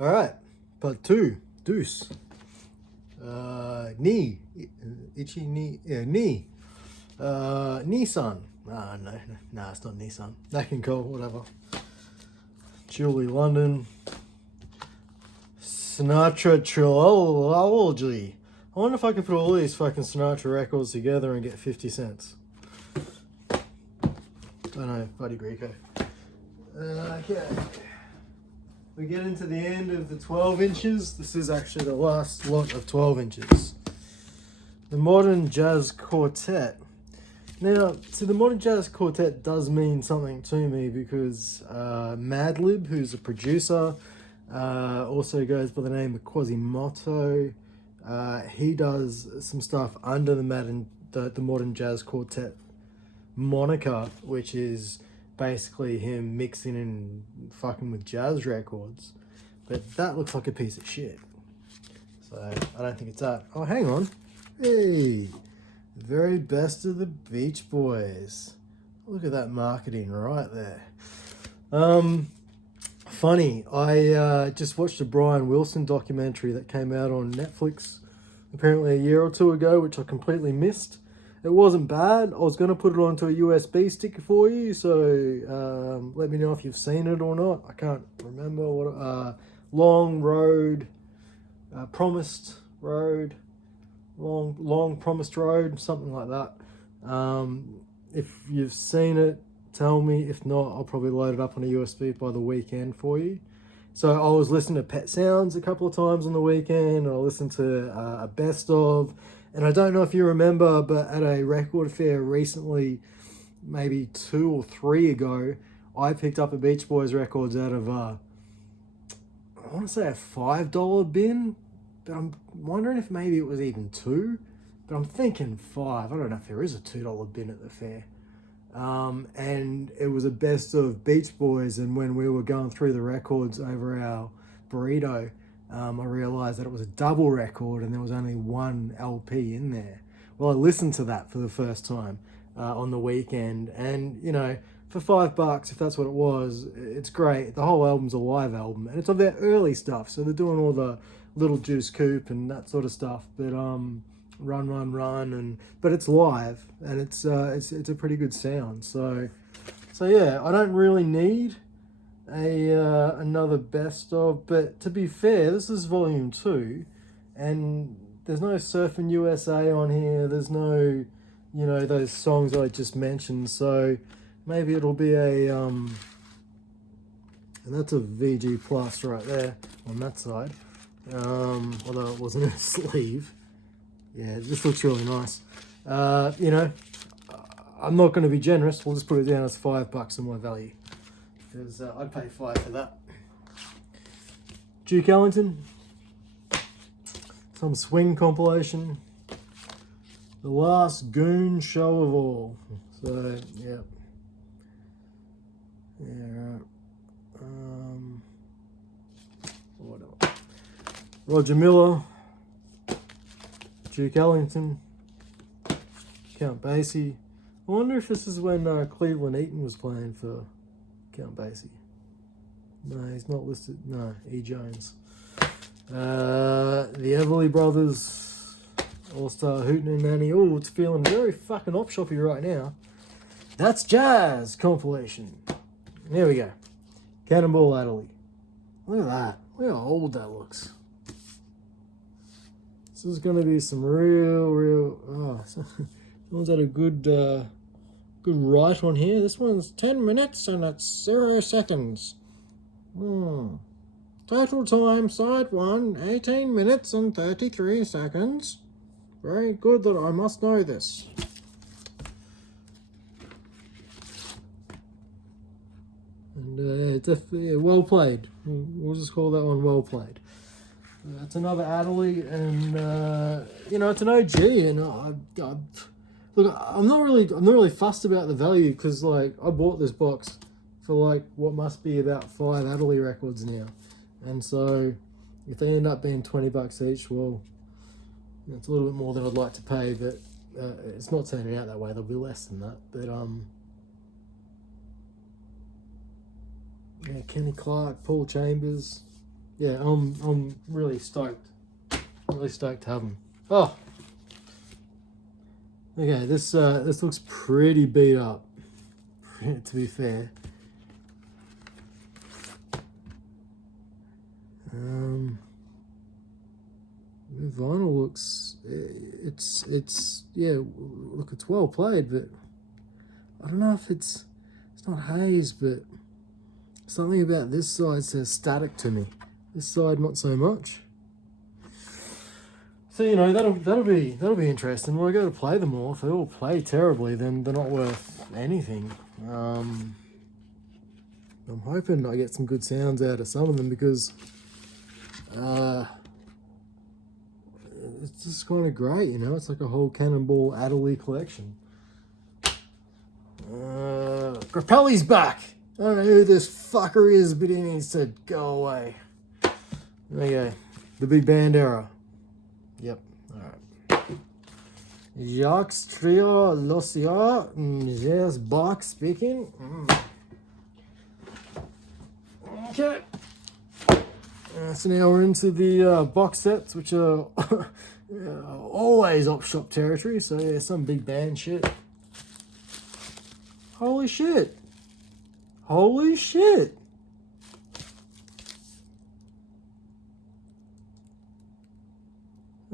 All right, part two, Deuce. Knee, itchy knee, yeah, knee. Nissan. No, it's not Nissan. That can call whatever. Julie London. Sinatra Trilogy. I wonder if I could put all these fucking Sinatra records together and get 50 cents. I know, Buddy Greco. Okay. We get into the end of the 12 inches. This is actually the last lot of 12 inches. The Modern Jazz Quartet. Now, see, the Modern Jazz Quartet does mean something to me because Madlib, who's a producer, also goes by the name of Quasimoto. He does some stuff under the Modern Jazz Quartet moniker, which is basically him mixing and fucking with jazz records. But that looks like a piece of shit. So I don't think it's that. Oh, hang on. Hey, the very best of the Beach Boys. Look at that marketing right there. Funny, I just watched a Brian Wilson documentary that came out on Netflix apparently a year or two ago, which I completely missed. It wasn't bad. I was going to put it onto a USB stick for you, so let me know if you've seen it or not. I can't remember what. Long Road, Promised Road, Long Promised Road, something like that. If you've seen it, tell me. If not, I'll probably load it up on a USB by the weekend for you. So I was listening to Pet Sounds a couple of times on the weekend. I listened to a best of, and I don't know if you remember, but at a record fair recently, maybe 2 or 3 ago, I picked up a Beach Boys records out of I want to say a $5 bin, but I'm wondering if maybe it was even two. But I'm thinking five. I don't know if there is a $2 bin at the fair. And it was a best of Beach Boys, and when we were going through the records over our burrito, I realized that it was a double record and there was only one LP in there. Well, I listened to that for the first time on the weekend, and you know, for $5, if that's what it was, it's great. The whole album's a live album, and it's of their early stuff, so they're doing all the Little Juice Coupe and that sort of stuff. But Run Run Run, and but it's live, and it's a pretty good sound. So yeah, I don't really need another best of, but to be fair, this is volume 2, and there's no Surfing USA on here. There's no, you know, those songs I just mentioned. So maybe it'll be a and that's a VG plus right there on that side. Although it wasn't a sleeve. Yeah, this looks really nice. You know, I'm not going to be generous. We'll just put it down as $5 in my value, because I'd pay 5 for that. Duke Ellington, some swing compilation, the last goon show of all. So yeah, right. Whatever. Roger Miller, Duke Ellington, Count Basie. I wonder if this is when Cleveland Eaton was playing for Count Basie. No, he's not listed. No, E. Jones. The Everly Brothers, All-Star Hootin' and Nanny. Oh, it's feeling very fucking op-shoppy right now. That's Jazz compilation. There we go. Cannonball Adderley. Look at that. Look how old that looks. This is going to be some real. Oh, someone's had a good write on here. This one's 10 minutes and it's 0 seconds. Total time, side 1, 18 minutes and 33 seconds. Very good that I must know this. And definitely well played. We'll just call that one well played. It's another Adderley, and you know, it's an OG, and look, I'm not really fussed about the value, because like I bought this box for like what must be about 5 Adderley records now, and so if they end up being $20 each, well, it's a little bit more than I'd like to pay, but it's not turning out that way. There'll be less than that, but yeah, Kenny Clark, Paul Chambers. yeah, I'm really stoked. Really stoked to have them. Oh, okay. This looks pretty beat up. To be fair. The vinyl looks. It's yeah. Look, it's well played, but I don't know if it's not haze, but something about this side says static to me. This side not so much. So you know that'll be interesting. When I go to play them all, if they all play terribly, then they're not worth anything. I'm hoping I get some good sounds out of some of them because it's just kind of great, you know. It's like a whole Cannonball Adderley collection. Grappelli's back. I don't know who this fucker is, but he needs to go away. There you go. The big band era. Yep. Alright. Jacques Trio Lossier. Yes, Bach speaking. Okay. So now we're into the box sets, which are always op shop territory. So yeah, some big band shit. Holy shit. Holy shit.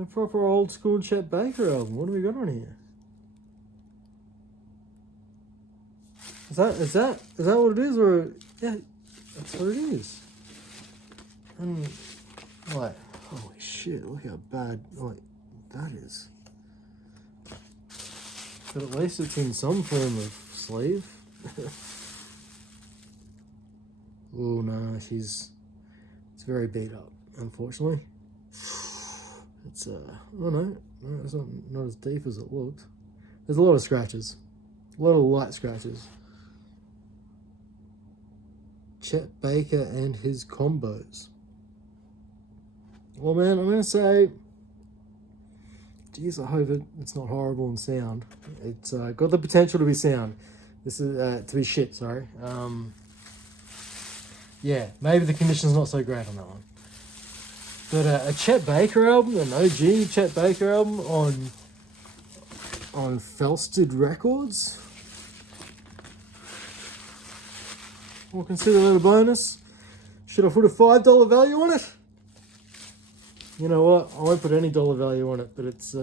A proper old school Chet Baker album. What do we got on here? Is that what it is? Or yeah, that's what it is. And like, holy shit, look how bad that is. But at least it's in some form of sleeve. Oh no, it's very beat up, unfortunately. It's oh no, it's not as deep as it looked. There's a lot of scratches. A lot of light scratches. Chet Baker and his combos. Well, man, I'm going to say, geez, I hope it's not horrible in sound. It's got the potential to be sound. This is, to be shit, sorry. Yeah, maybe the condition's not so great on that one. But a Chet Baker album, an OG Chet Baker album on Felsted Records. We'll consider that a bonus. Should I put a $5 value on it? You know what? I won't put any dollar value on it, but it's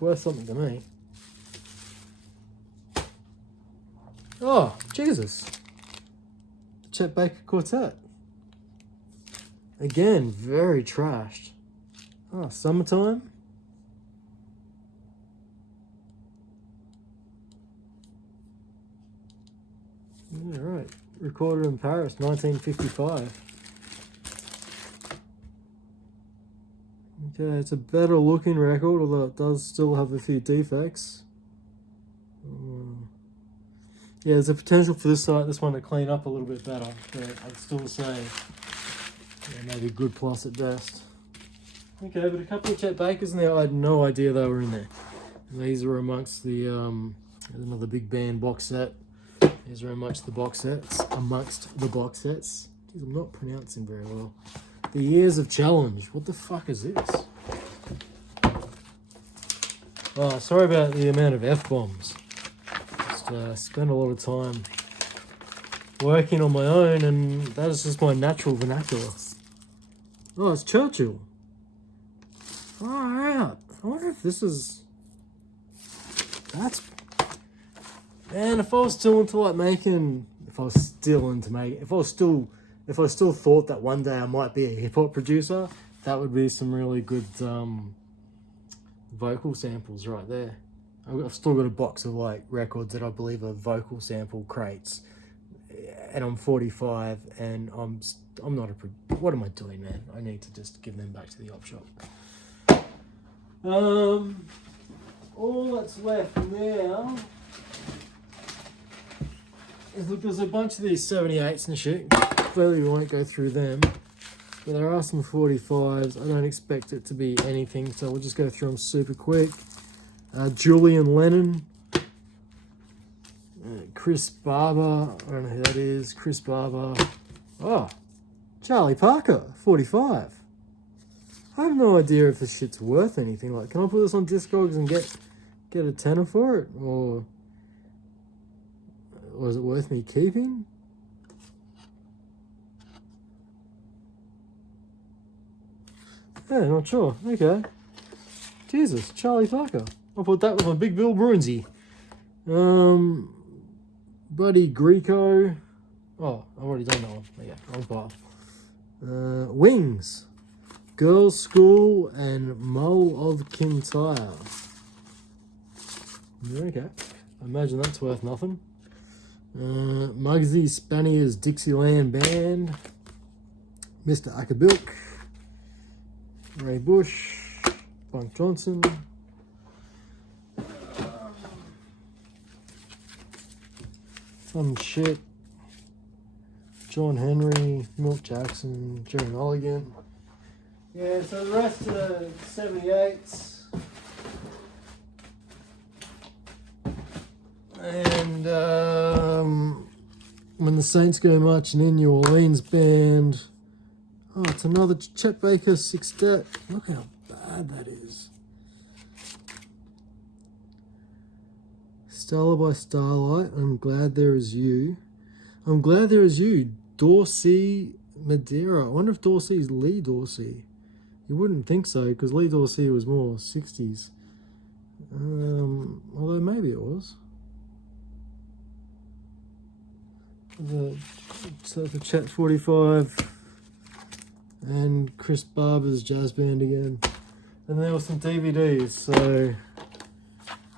worth something to me. Oh, Jesus. The Chet Baker Quartet. Again, very trashed. Oh, Summertime. Yeah, right. Recorded in Paris, 1955. Okay, it's a better looking record, although it does still have a few defects. Yeah, there's a potential for this one to clean up a little bit better, but I'd still say yeah, maybe good plus at best. Okay, but a couple of Chet Bakers in there, I had no idea they were in there. And these are amongst the, there's another big band box set. These are amongst the box sets. Jeez, I'm not pronouncing very well. The Years of Challenge. What the fuck is this? Oh, sorry about the amount of F-bombs. Just spent a lot of time working on my own, and that is just my natural vernacular. Oh, it's Churchill. Far out. I wonder if this is... That's... Man, if I was still into like making... If I still thought that one day I might be a hip-hop producer, that would be some really good vocal samples right there. I've still got a box of like records that I believe are vocal sample crates, and I'm 45 and I'm not what am I doing, man? I need to just give them back to the op shop. All that's left now is, look, there's a bunch of these 78s and shit. Clearly we won't go through them, but there are some 45s. I don't expect it to be anything, so we'll just go through them super quick. Julian Lennon, Chris Barber, I don't know who that is. Chris Barber. Oh, Charlie Parker, 45. I have no idea if this shit's worth anything. Like, can I put this on Discogs and get a tenner for it? Or is it worth me keeping? Yeah, not sure. Okay. Jesus, Charlie Parker. I'll put that with my Big Bill Brunsey. Buddy Greco. Oh, I've already done that one. Yeah, wrong file. Wings. Girls' School and Mull of Kintyre. Okay. I imagine that's worth nothing. Muggsy Spannier's Dixieland Band. Mr. Ackerbilk. Ray Bush. Bunk Johnson. Some shit. John Henry, Milt Jackson, Jerry Mulligan. Yeah, so the rest of the 78s. And When the Saints Go Marching In, New Orleans Band. Oh, it's another Chet Baker sextet. Look how bad that is. Starlight by Starlight, I'm Glad There Is You. I'm Glad There Is You. Dorsey Madeira. I wonder if Dorsey's Lee Dorsey. You wouldn't think so, because Lee Dorsey was more 60s. Although maybe it was. The Chet 45 and Chris Barber's jazz band again. And there were some DVDs, so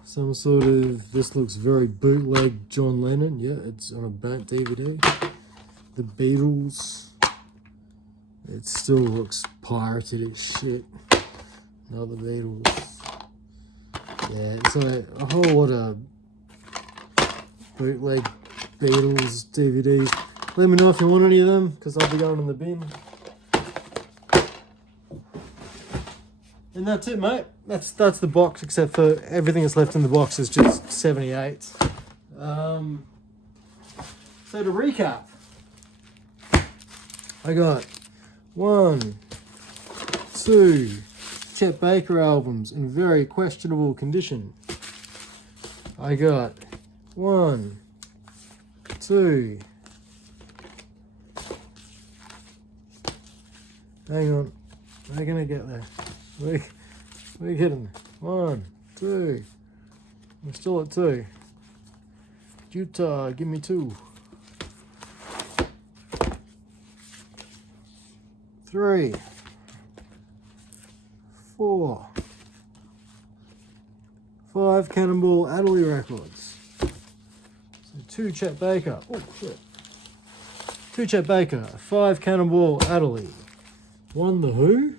some sort of, this looks very bootleg John Lennon. Yeah, it's on a burnt DVD. The Beatles. It still looks pirated as shit. Not the Beatles. Yeah, so a whole lot of bootleg Beatles DVDs. Let me know if you want any of them, because I'll be going in the bin. And that's it, mate. That's the box, except for everything that's left in the box is just 78. So to recap, I got 1, 2 Chet Baker albums in very questionable condition. I got 1, 2. Hang on, we're gonna get there. We're getting there. 1, 2. We're still at 2. Utah, give me 2. 3, 4, 5 Cannonball Adderley records. So 2 Chet Baker. Oh shit. 2 Chet Baker, 5 Cannonball Adderley, 1 The Who,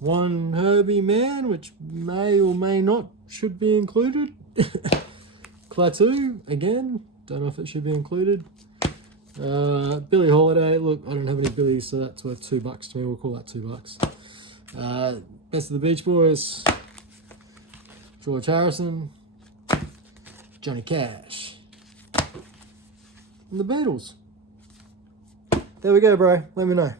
1 Herbie Mann, which may or may not should be included. Klaatu, again, don't know if it should be included. Billie Holiday, look, I don't have any Billies, so that's worth $2 to me, we'll call that $2. Best of the Beach Boys, George Harrison, Johnny Cash, and the Beatles. There we go, bro, let me know.